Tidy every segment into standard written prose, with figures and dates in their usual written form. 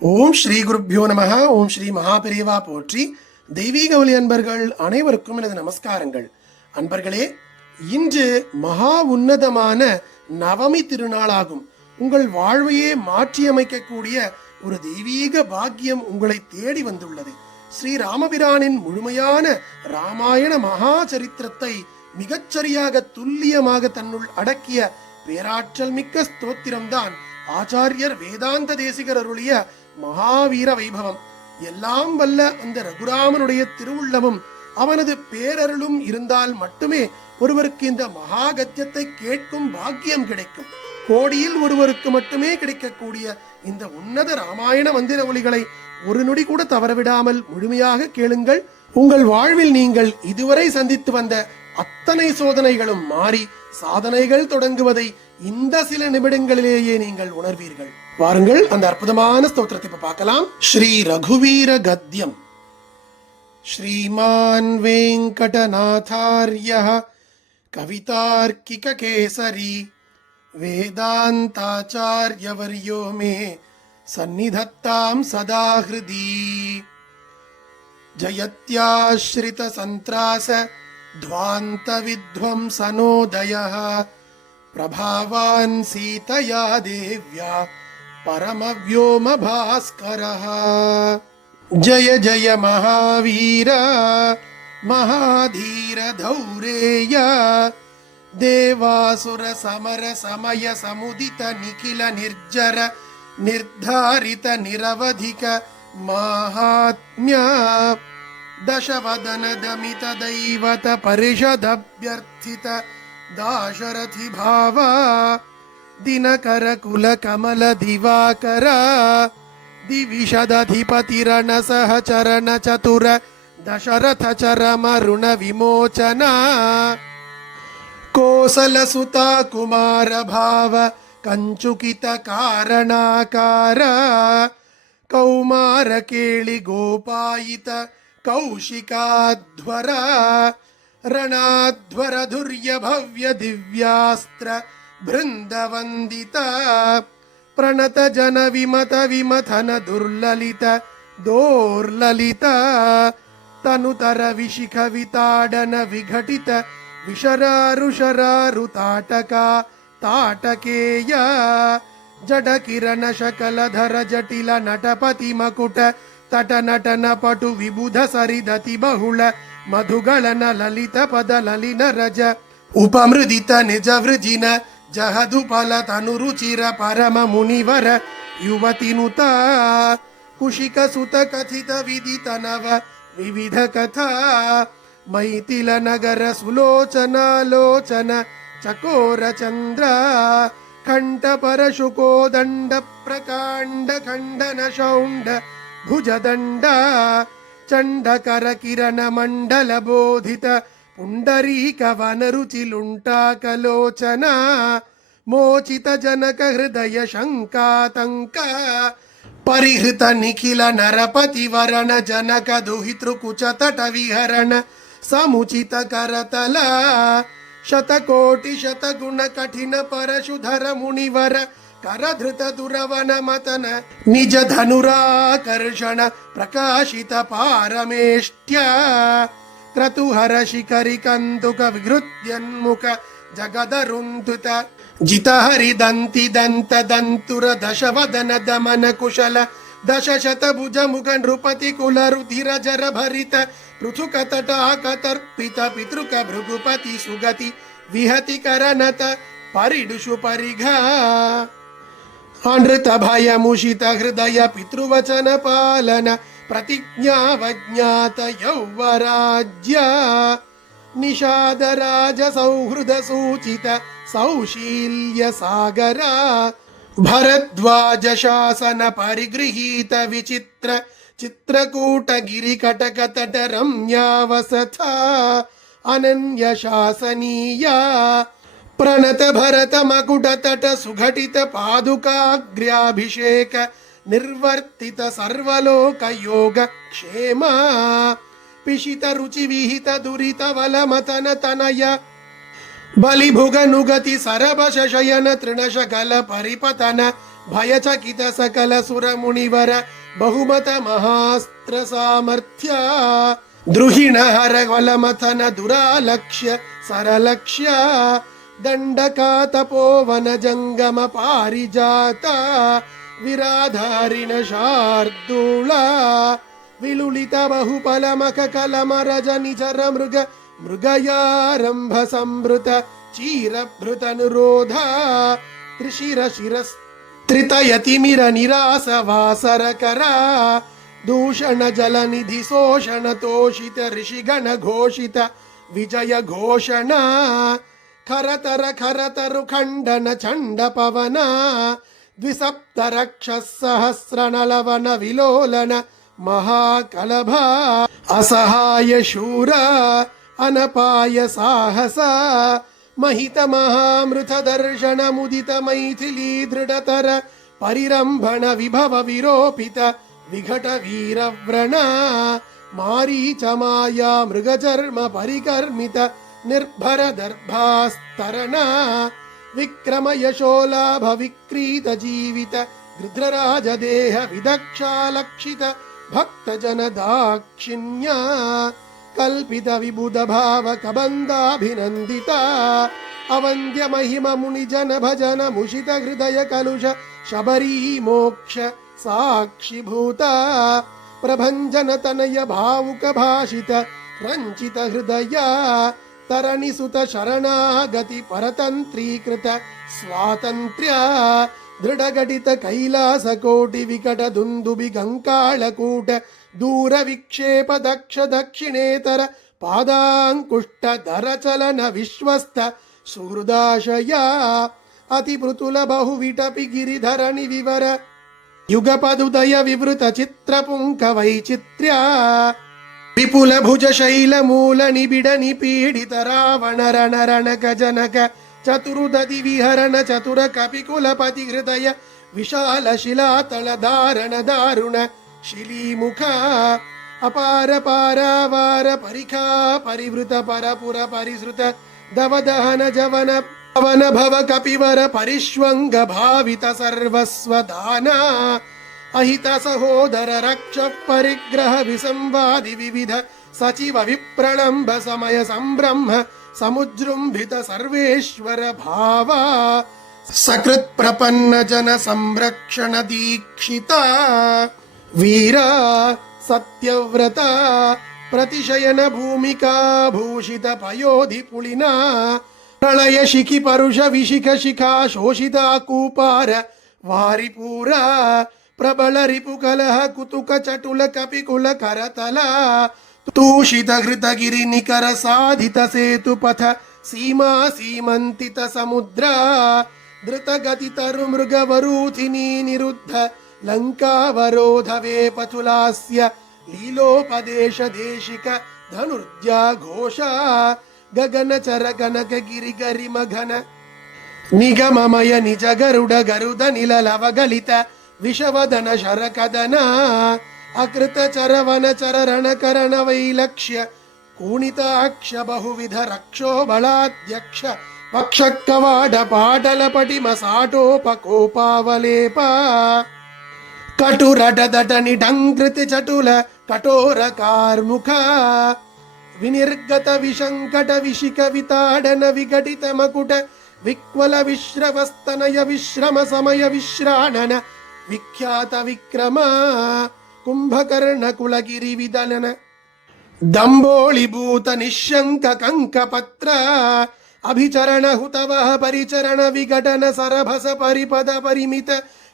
ஓம் ஸ்ரீ குருப்யோ நமஹ. ஓம் ஸ்ரீ மகாபெரிவா போற்றி. தெய்வீக ஒளி அன்பர்கள் அனைவருக்கும் எனது நமஸ்காரங்கள். அன்பர்களே, இன்று மகா உன்னதமான நவமி திருநாளாகும். உங்கள் வாழ்வையே மாற்றியமைக்கக்கூடிய ஒரு தெய்வீக பாக்கியம் உங்களை தேடி வந்துள்ளது. ஸ்ரீ ராமபிரானின் முழுமையான ராமாயண மகா சரித்திரத்தை மிகச்சரியாக துல்லியமாக தன்னுள் அடக்கிய பேராற்றல் மிக்க ஸ்தோத்திரம்தான் ஆச்சாரியர் வேதாந்த தேசிகர் அருளிய மகாவீர வைபவம். எல்லாம் வல்ல அந்த ரகுராமனுடைய திருவுள்ளமும் அவனது பேரருளும் இருந்தால் மட்டுமே ஒருவருக்கு இந்த மகாகத்தியத்தை கேட்கும் பாக்கியம் கிடைக்கும். கோடியில் ஒருவருக்கு மட்டுமே கிடைக்கக்கூடிய இந்த உன்னத ராமாயண மந்திர ஒலிகளை ஒரு நொடி கூட தவறவிடாமல் முழுமையாக கேளுங்கள். உங்கள் வாழ்வில் நீங்கள் இதுவரை சந்தித்து வந்த அத்தனை சோதனைகளும் மாறி சாதனைகள் தொடங்குவதை இந்த சில நிமிடங்களிலேயே நீங்கள் உணர்வீர்கள். வாருங்கள், அந்த அற்புதமான ஸ்தோத்திரத்தை இப்ப பார்க்கலாம். ஸ்ரீ ரகுவீர கத்யம். ஸ்ரீமான் வெங்கடநாதார்யः கவிதார்க்கிக கேசரி வேதாந்தாச்சார்யவர்யோ மே சந்நிதத்தாம் சதா ஹ்ருதி. ஜயத்யாஸ்ரித சந்த்ராச ध्वान्त विध्वंसनोदयः प्रभावान् सीतया देव्या परमव्योम भास्करः. जय जय महावीर महाधीर धौरेय देवासुर समर समय समुदित निखिल निर्जर निर्धारित निरवधिक माहात्म्य दशवदन दमित दैवत परिषदभ्यर्थित दाशरथि भावा दिनकर कुल कमल दिवाकर दिविशदधिपतिरण सहचरण चतुर दशरथ चरम ऋण विमोचना कोसल सुता कुमार भाव कंचुकित कारणाकार कौमार केळि गोपायित कौशिकाध्वर ರಣಾಧ್ವರ ಧುರ್ಯ ಭವ್ಯ ದಿವ್ಯಾಸ್ತ್ರ ಬೃಂದವಂದಿತ ಪ್ರಣತ ಜನ ವಿಮತ ವಿಮಥನ ದುರ್ಲಲಿತ ದೋರ್ಲಲಿತ ತನುತರ ವಿಶಿಖ ವಿತಾಡನ ವಿಘಟಿತ ವಿಶರಾರು ತಾಟಕ ತಾಟಕೇಯ ಜಡ ಕಿರಣ ಶಕಲಧರ ಜಟಿಲ ನಟಪತಿ ಮಕುಟ ತಟ ನಟನ ಪಟು ವಿಬುಧ ಸರಿದತಿ ಬಹುಳ ಮಧುಗಳನ ಲಲಿತ ಪದ ಲಲಿನ ರಜ ಉಪಮೃದಿತ ನಿಜ ವೃಜಿನ ಜಹದು ಫಲ ತನುರುಚಿರ ಪರಮ ಮುನಿವರ ಯುವತಿನುತ ಕುಶಿಕ ಸುತ ಕಥಿತ ವಿದಿತ ನವ ವಿವಿಧ ಕಥಾ ಮೈಥಿಲ ನಗರ ಸುಲೋಚನಾಲೋಚನ ಚಕೋರ ಚಂದ್ರ ಕಂಠ ಪರಶುಕೋ ದಂಡ ಪ್ರಕಾಂಡ ಖಂಡನ ಶೌಂಡ ಭುಜದಂಡ ಚಂಡಕರ ಕಿರಣ ಮಂಡಲ ಬೋಧಿತ ಪುಂಡರೀಕ ವನರುಚಿಲುಂಟಾಕಲೋಚನ ಮೋಚಿತ ಜನಕ ಹೃದಯ ಶಂಕಾತಂಕ ಪರಿಹೃತ ನಿಖಿಲ ನರಪತಿ ವರಣ ಜನಕ ದುಹಿತೃ ಕುಚ ತಟ ವಿಹರಣ ಸಮುಚಿತ ಕರತಲ ಶತಕೋಟಿ ಶತಗುಣ ಕಠಿಣ ಪರಶುಧರ ಮುನಿವರ ಕರಧೃತ ದುರವನ ಮತನ ನಿಜ ಧನುರಾಕರ್ಷಣ ಪ್ರಕಾಶಿತ ಪಾರಮೇಷ್ಟ್ಯ ಕ್ರತುಹರ ಶಿಖರಿ ಕಂದುಕ ವಿಗೃತ್ಯನ್ಮುಖ ಜಗದರುಂಧುತ ಜಿತ ಹರಿದಂತಿ ದಂತ ದಂತುರ ದಶವದನ ದಮನ ಕುಶಲ ದಶಶತ ಭುಜ ಮುಖ ನೃಪತಿ ಕುಲ ರುಧಿರ ಜರ ಭರಿತ ಪೃಥುಕ ತಟಾಕತರ್ಪಿತ ಪಿತೃಕ ಭೃಗುಪತಿ ಸುಗತಿ ವಿಹತಿ ಕರನತ ಪರಿಡುಷು ಪರಿಘ ಅನೃತ ಭಯ ಮುಷಿತ ಹೃದಯ ಪಿತೃವಚನ ಪಾಲನ ಪ್ರತಿಜ್ಞಾವಜ್ಞಾತ ಯೌವರಾಜ್ಯ ನಿಷಾದ ರಾಜ ಸೌಹೃದ ಸೂಚಿತ ಸೌಶೀಲ್ಯ ಸಾಗರ ಭರದ್ವಾಜ ಶಾಸನ ಪರಿಗೃಹೀತ ವಿಚಿತ್ರ ಚಿತ್ರಕೂಟ ಗಿರಿ ಕಟಕ ತಟ ರಮ್ಯಾವಸಥ ಅನನ್ಯ ಶಾಸನೀಯ ಪ್ರಣತ ಭರತ ಮಕುಟ ತಟ ಸುಘಟಿತ ಪಾದುಕಾಗ್ರ್ಯಾಭಿಷೇಕ ನಿರ್ವರ್ತಿತ ಸರ್ವಲೋಕ ಯೋಗ ಕ್ಷೇಮ ಪಿಶಿತ ರುಚಿ ವಿಹಿತ ದುರಿತ ವಲ ಮತನ ತನಯ ಬಲಿಭುಗ ನುಗತಿ ಸರಭ ಶಯನ ತೃಣಶಕಲ ಪರಿಪತನ ಭಯಚಕಿತ ಸಕಲ ಸುರ ಮುನಿವರ ಬಹುಮತ ಮಹಾಸ್ತ್ರ ಸಾಮರ್ಥ್ಯ ದ್ರುಹಿಣ ಹರ ವಲಮಥನ ದುರಾಲಕ್ಷ್ಯ ಸರಲಕ್ಷ್ಯ ದಂಡಕ ತಪೋವನ ಜಂಗಮ ಪಾರಿಜಾತ ವಿರಾಧಾರಿಣ ಶಾರ್ದೂಳ ವಿಲುಳಿತ ಬಹುಫಲ ಮಖ ಕಲಮರಜ ನಿಜರ ಮೃಗ ಮೃಗಯಾರಂಭ ಸಂಭೃತ ಚೀರಭೃತ ನಿರೋಧ ತ್ರಿಶಿರ ಶಿರಸ್ ತ್ರಿತಯತಿಮಿರ ನಿರಾಸ ವಾಸರಕರ ದೂಷಣ ಜಲನಿಧಿ ಶೋಷಣ ತೋಷಿತ ಋಷಿಗಣ ಘೋಷಿತ ವಿಜಯ ಘೋಷಣ ಖರತರ ಖರತರು ಖಂಡನ ಚಂಡ ಪವನ ದ್ವಿಸಪ್ತ ರಕ್ಷ ಸಹಸ್ರ ನಲವನ ವಿಲೋಲನ ಮಹಾಕಲಭ ಅಸಹಾಯ ಶೂರ ಅನಪಾಯ ಸಾಹಸ ಮಹಿತ ಮಹಾಮೃತ ದರ್ಶನ ಮುದಿತ ಮೈಥಿಲಿ ದೃಢತರ ಪರಿರಂಭಣ ವಿಭವ ವಿರೋಪಿತ ವಿಘಟ ವೀರವ್ರಣ ಮಾರೀಚ ಮಾಯಾ ಮೃಗಚರ್ಮ ಪರಿಕರ್ಮಿತ ನಿರ್ಭರ ದರ್ಭಾಸ್ತರಣ ವಿಕ್ರಮ ಯಶೋಲಾಭ ವಿಕ್ರೀತ ಜೀವಿತ ಗೃಧ್ರರಾಜ ದೇಹ ವಿದಕ್ಷಾಲಕ್ಷಿತ ಭಕ್ತ ಜನ ದಾಕ್ಷಿಣ್ಯ ಕಲ್ಪಿತ ವಿಬುಧ ಭಾವ ಕಬಂದಾಭಿನಂದಿತ ಅವಂದ್ಯ ಮಹಿಮ ಮುನಿ ಜನ ಭಜನ ಮುಷಿತ ಹೃದಯ ಕಲುಷ ಶಬರೀ ಮೋಕ್ಷ ಸಾಕ್ಷಿಭೂತ ಪ್ರಭಂಜನ ತನಯ ಭಾವುಕ ಭಾಷಿತ ರಂಚಿತ ಹೃದಯ ತರಣಿಸುತ ಶರಣಾಗತಿ ಪರತಂತ್ರೀಕೃತ ಸ್ವಾತಂತ್ರ್ಯ ದೃಢಗಡಿತ ಕೈಲಾಸ ಕೋಟಿ ವಿಕಟ ದುಂದುಬಿ ಗಂಕಾಳಕೂಟ ದೂರ ವಿಕ್ಷೇಪ ದಕ್ಷ ದಕ್ಷಿಣೇತರ ಪಾದಾಂಕುಷ್ಟ ದರಚಲನ ವಿಶ್ವಸ್ತ ಸುಹೃದಾಶಯ ಅತಿ ಮೃತುಲ ಬಹು ವಿಟಪಿ ಗಿರಿಧರಣಿ ವಿವರ ಯುಗಪದುದಯ ವಿವೃತ ಚಿತ್ರಪುಂಕ ವೈಚಿತ್ರ್ಯ ವಿಪುಲ ಭುಜ ಶೈಲ ಮೂಲ ನಿಬಿಡ ನಿಪೀಡಿತ ರಾವಣ ರಣ ರಣಕ ಜನಕ ಚತುರುದತಿ ವಿಹರಣ ಚತುರ ಕಪಿಕುಲಪತಿ ಹೃದಯ ವಿಶಾಲ ಶಿಲಾತಳ ಧಾರಣ ದಾರುಣ ಶಿಲೀಮುಖ ಅಪಾರ ಪಾರಾವಾರ ಪರಿಖಾ ಪರಿವೃತ ಪರಪುರ ಪರಿಸೃತ ದವದಹನ ಜವನ ಪವನ ಭವ ಕಪಿವರ ಪರಿಶ್ವಂಗ ಭಾವಿತ ಸರ್ವಸ್ವದಾನ ಅಹಿತ ಸಹೋದರ ರಕ್ಷ ಪರಿಗ್ರಹ ವಿಸಂವಾದಿ ವಿವಿಧ ಸಚಿವ ವಿಪ್ರಳಂಬ ಸಮಯ ಸಂಭ್ರಮ ಸಮುಜೃಂಭಿತ ಸರ್ವೇಶ್ವರ ಭಾವ ಸಕೃತ್ ಪ್ರಪನ್ನ ಜನ ಸಂರಕ್ಷಣ ದೀಕ್ಷಿತ ವೀರ ಸತ್ಯವ್ರತ ಪ್ರತಿಶಯನ ಭೂಮಿಕಾ ಭೂಷಿತ ಪಯೋಧಿ ಪುಳಿನ ಪ್ರಳಯ ಶಿಖಿ ಪರುಷ ವಿಶಿಖ ಶಿಖಾ ಶೋಷಿತ ಕೂಪಾರ ವಾರಿಪೂರ ಪ್ರಬಲ ರಿಪು ಕಲಹ ಕುತುಕ ಚಟುಲ ಕಪಿಕುಲ ಕರತಲ ತೂಷಿತ ಘೃತ ಗಿರಿ ನಿಕರ ಸಾಧಿತ ಸೇತು ಪಥ ಸೀಮಾ ಸೀಮಂತಿತ ಸಮುದ್ರ ಧೃತ ಗತಿ ತರು ಮೃಗವರೂಥಿನಿ ನಿರುದ್ಧ ಲಂಕಾವರೋಧ ವೇಪತುಲಾಸ್ಯ ಲೀಲೋಪದೇಶ ದೇಶಿಕ ಧನುರ್ಜಾ ಘೋಷ ಗಗನ ಚರ ಗನಕ ಗಿರಿ ಗರಿಮ ಘನ ನಿಗಮಮಯ ನಿಜ ಗರುಡ ಗರುದ ನಿಲ ಲವಗಲಿತ ವಿಷವದನ ಶರಕದನ ಅಕೃತ ಚರವನ ಚರರಣ ಕರಣ ವೈಲಕ್ಷ್ಯ ಕೂಣಿತಾಕ್ಷ ಬಹುವಿಧ ರಕ್ಷೋಬಲಾಧ್ಯಕ್ಷ ಪಕ್ಷ ಕವಾಡ ಪಾಟಲ ಪಟಿಮ ಸಾಟೋಪಕೋಪಾವಲೇಪ ಕಟುರಟ ದಟ ನಿಡಂಕೃತಿ ಚಟುಲ ಕಠೋರ ಕಾರ್ಮುಖ ವಿನಿರ್ಗತ ವಿಶಂಕಟ ವಿಶಿಕ ವಿತಾಡನ ವಿಘಟಿತ ಮಕುಟ ವಿಕ್ವಲ ವಿಶ್ರವಸ್ತನಯ ವಿಶ್ರಮ ಸಮಯ ವಿಶ್ರಾಣನ ವಿಖ್ಯಾತ ವಿಕ್ರಮ ಕುಂಭಕರ್ಣ ಕುಲಗಿರಿ ವಿದಲನ ದಂಬೋಳಿಭೂತ ನಿಶಂಕ ಕಂಕ ಪತ್ರ ಅಭಿಚರಣ ಹುತವಹ ಪರಿಚರಣ ವಿಘಟನ ಸರಭಸ ಪರಿಪದ ಪರಿಮಿತ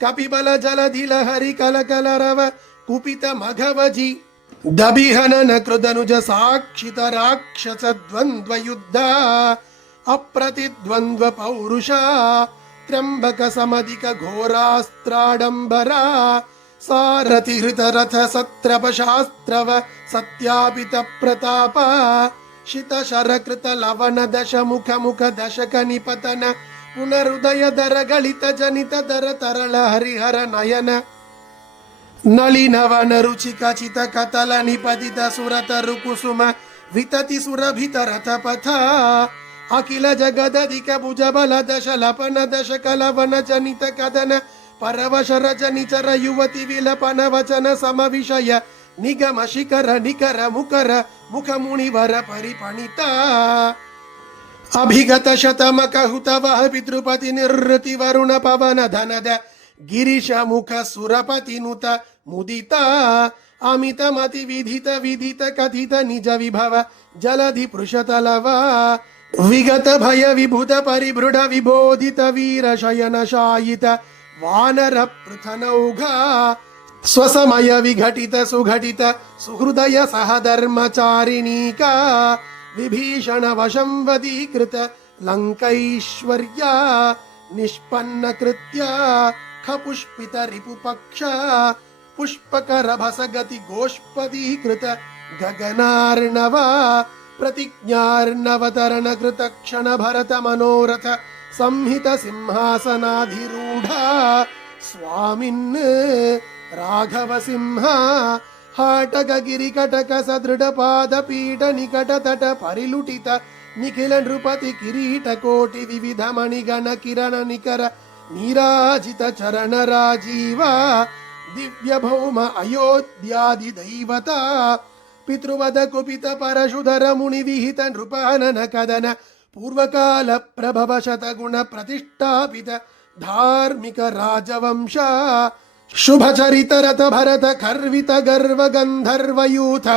ಕಪಿಬಲ ಜಲಧಿಲ ಹರಿ ಕಲಕಲರವ ಕುಪಿತ ಮಘವಜಿ ದಬಿಹನನ ಕೃತನುಜ ಸಾಕ್ಷಿತ ರಾಕ್ಷಸ ದ್ವಂದ್ವ ಯುದ್ಧ ಅಪ್ರತಿದ್ವಂದ್ವ ಪೌರುಷ ತ್ರ್ಯಂಬಕ ಸಮಧಿಕ ಘೋರಾಸ್ತ್ರಾಡಂಬರ ಸಾರಥಿ ಹೃತ ರಥ ಸತ್ರಪ ಶಾಸ್ತ್ರವ ಸತ್ಯಾಪಿತ ಪ್ರತಾಪ ಶಿತ ಶರಕೃತ ಲವನ ದಶ ಮುಖ ಮುಖ ದಶಕ ನಿಪತನ ಪುನರುದಯ ದರ ಗಳಿತ ಜನಿತ ದರ ತರಳ ಹರಿಹರ ನಯನ ನಳಿನವನ ರುಚಿ ಕಚಿತ ಕತಲ ನಿಪತಿತ ಸುರತರು ಕುಸುಮ ವಿತತಿ ಸುರಭಿತ ರಥ ಪಥ ಅಖಿಲ ಜಗದಧಿಕ ಭುಜ ಬಲ ದಶ ಲಪನ ದಶ ಕಲವನ ಜನಿತ ಕದನ ಪರವಶರಜ ನಿಚರ ಯುವತಿ ವಿಲಪನ ವಚನ ಸಮವಿಷಯ ನಿಗಮ ಶಿಖರ ನಿಖರ ಮುಖರ ಮುಖ ಮುನಿವರ ಪರಿಪಣಿತ ಅಭಿಗತ ಶತಮಕ ಹುತವಹ ಪಿತೃಪತಿ ನಿರ್ವೃತಿ ವರುಣ ಪವನ ಧನದ ಗಿರೀಶ ಮುಖ ಸುರಪತಿ ನುತ ಮುದಿತ ಅಮಿತ ಮತಿ ವಿಧಿತ ವಿಧಿತ ಕಥಿತ ನಿಜ ವಿಭವ ಜಲಧಿ ಪೃಷತಲವ ವಿಗತ ಭಯ ವಿಭುತ ಪರಿಭೃಢ ವಿಬೋಧಿತ ವೀರ ಶಯನ ಶಾಯಿತ ವಾನರ ಪೃಥನೌಘ ಸ್ವಸಮಯ ವಿಘಟಿತ ಸುಘಟಿತ ಸುಹೃದಯ ಸಹಧರ್ಮಚಾರಿಣೀಕ ವಿಭೀಷಣ ವಶಂವದೀಕೃತ ಲಂಕೈಶ್ವರ್ಯ ನಿಷ್ಪನ್ನ ಕೃತ್ಯ ಖಪುಷ್ಪಿತ ರಿಪುಪಕ್ಷ ಪುಷ್ಪಕರ ಭಸಗತಿ ಗೋಷ್ಪದೀಕೃತ ಗಗನಾರ್ಣವ ಪ್ರತಿಜ್ಞಾರ್ಣವತರಣ ಕೃತ ಕ್ಷಣ ಭರತ ಮನೋರಥ ಸಂಹಿತ ಸಿಂಹಾಸನಾಧಿರೂಢ ಸ್ವಾಮಿನ್ ರಾಘವ ಸಿಂಹ ಹಾಟಕ ಗಿರಿ ಕಟಕ ಸದೃಢ ಪಾದ ಪೀಠ ನಿಕಟ ತಟ ಪರಿಲುಟಿತ ನಿಖಿಲ ನೃಪತಿ ಕಿರೀಟ ಕೋಟಿ ವಿವಿಧ ಮಣಿಗಣ ಕಿರಣ ನಿಕರ ನೀರಾಜಿತ ಚರಣ ರಾಜೀವ ದಿವ್ಯ ಭೌಮ ಅಯೋಧ್ಯಾದಿ ದೈವತ ಪಿತೃವದ ಕುಪಿತ ಪರಶುಧರ ಮುನಿ ವಿಹಿತ ನೃಪಾನನ ಕದನ ಪೂರ್ವಕಾಲ ಪ್ರಭವ ಶತಗುಣ ಪ್ರತಿಷ್ಠಾಪಿತ ಧಾರ್ಮಿಕ ರಾಜವಂಶ ಶುಭ ಚರಿತ ರಥ ಭರತ ಖರ್ವಿತ ಗರ್ವ ಗಂಧರ್ವಯೂಥ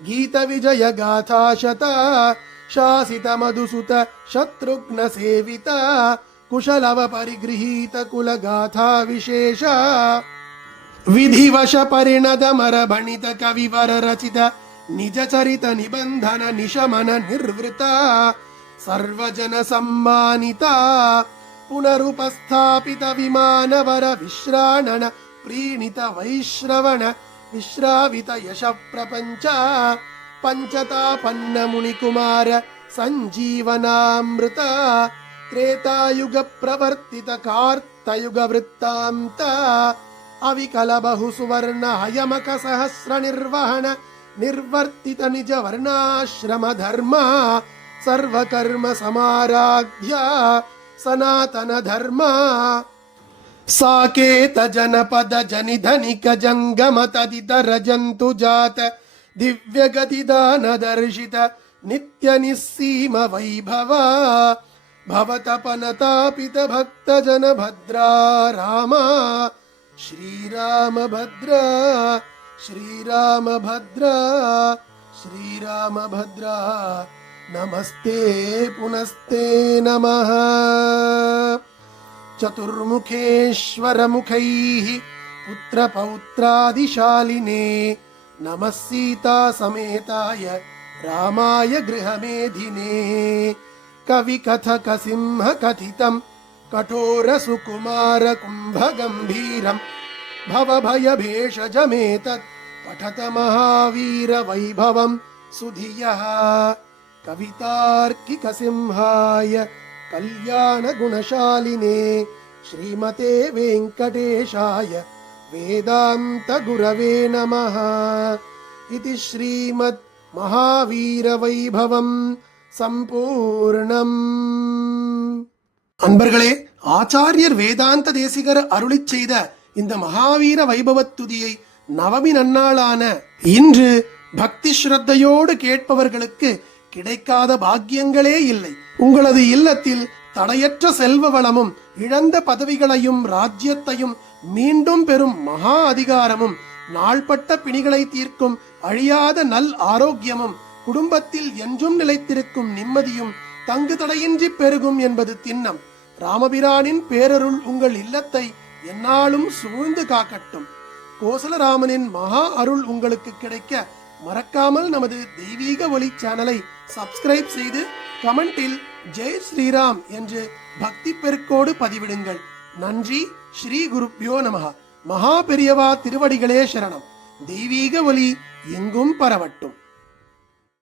ಗೀತ ವಿಜಯ ಗಾಥಾ ಶತ ಶಾಸಿತ ಮಧುಸುತ ಶತ್ರುಘ್ನ ಸೇವಿತ ಕುಶಲವ ಪರಿಗೃಹೀತ ಕುಲ ಗಾಥಾ ವಿಶೇಷ ವಿಧಿವಶ ಪರಿಣದ ಮರ ಬಣಿತ ಕವಿವರ ರಚಿತ ನಿಜ ಚರಿತ ನಿಬಂಧನ ನಿಶಮನ ನಿರ್ವೃತ ಸರ್ವಜನ ಸಮ್ಮಾನಿತ ಪುನರುಪಸ್ಥಾಪಿತ ವಿಮಾನವರ ವಿಶ್ರಾಣನ ಪ್ರೀಣಿತ ವೈಶ್ರವಣ ವಿಶ್ರಾವಿತ ಯಶ ಪ್ರಪಂಚ ಪಂಚತಾಪನ್ನ ಮುನಿಕುಮಾರ ಸಂಜೀವನಾಮೃತ ತ್ರೇತಾಯುಗ ಪ್ರವರ್ತಿತ ಕಾರ್ತಯುಗ ವೃತ್ತಾಂತ ಅವಿಕಲ ಬಹು ಸುವರ್ಣ ಹಯಮಕ ಸಹಸ್ರ ನಿರ್ವಹಣ ನಿರ್ವರ್ತಿತ ನಿಜ ವರ್ಣಾಶ್ರಮ ಧರ್ಮ ಸರ್ವಕರ್ಮ ಸಮಾರಾಧ್ಯ ಸನಾತನ ಧರ್ಮ ಸಾಕೇತ ಜನಪದ ಜನಿಧನಿಕ ಜಂಗಮ ತದಿತರ ಜಂತು ಜಾತ ದಿವ್ಯ ಗತಿದಾನ ದರ್ಶಿತ ನಿತ್ಯ ನಿಸ್ಸೀಮ ವೈಭವ ಭವತಪನತಾಪಿತ ಭಕ್ತ ಜನ ಭದ್ರಾ ರಾಮ ಶ್ರೀರಾಮ ಭದ್ರ ಶ್ರೀರಾಮ ಭದ್ರ ಶ್ರೀರಾಮ ಭದ್ರ ನಮಸ್ತೆ ಪುನಸ್ತೆ ನಮಃ ಚತುರ್ಮುಖೇಶ್ವರ ಮುಖೈಃ ಪುತ್ರ ಪೌತ್ರಾದಿಶಾಲಿನೇ ನಮಃ ಸೀತಾ ಸಮೇತಾಯ ರಾಮಾಯ ಗೃಹಮೇಧಿನೇ ಕವಿ ಕಥಕ ಸಿಂಹ ಕಥಿತಂ ಕಠೋರ ಸುಕುಮಾರ ಕುಂಭ ಗಂಭೀರಂ ಭವ ಭಯ ಭೇಷಜಮೇತತ್ ಪಠತ ಮಹಾವೀರ ವೈಭವಂ ಸುಧಿಯಃ ಕವಿತಾರ್ಕಿಕ ಸಿಂಹಾಯ ಕಲ್ಯಾಣ ಗುಣಶಾಲಿನೇ ಶ್ರೀಮತೆ ವೆಂಕಟೇಶಾಯ ವೇದಾಂತ ಗುರವೇ ನಮಃ ಇತಿ ಶ್ರೀಮದ್ ಮಹಾವೀರ ವೈಭವಂ சம்பூர்ணம். அன்பர்களே, ஆச்சாரியர் வேதாந்த தேசிகர் அருளிச் செய்த இந்த மகாவீர வைபவத்துதியை நவமி நன்னாளான இன்று பக்தி ஸ்ரத்தையோடு கேட்பவர்களுக்கு கிடைக்காத பாக்கியங்களே இல்லை. உங்களது இல்லத்தில் தடையற்ற செல்வ வளமும் இழந்த பதவிகளையும் ராஜ்யத்தையும் மீண்டும் பெறும் மகா அதிகாரமும் நாள்பட்ட பிணிகளை தீர்க்கும் அழியாத நல் ஆரோக்கியமும் குடும்பத்தில் என்றும் நிலைத்திருக்கும் நிம்மதியும் தங்கு தடையின்றி பெருகும் என்பது திண்ணம். ராமபிரானின் பேரருள் உங்கள் இல்லத்தை எந்நாளும் சூழ்ந்து காக்கட்டும். கோசலராமனின் மகா அருள் உங்களுக்கு கிடைக்க மறக்காமல் நமது தெய்வீக ஒளி சேனலை சப்ஸ்கிரைப் செய்து கமெண்டில் ஜெய் ஸ்ரீராம் என்று பக்தி பெருக்கோடு பதிவிடுங்கள். நன்றி. ஸ்ரீ குருப்யோ நமஹ. மகா பெரியவா திருவடிகளே சரணம். தெய்வீக ஒளி எங்கும் பரவட்டும்.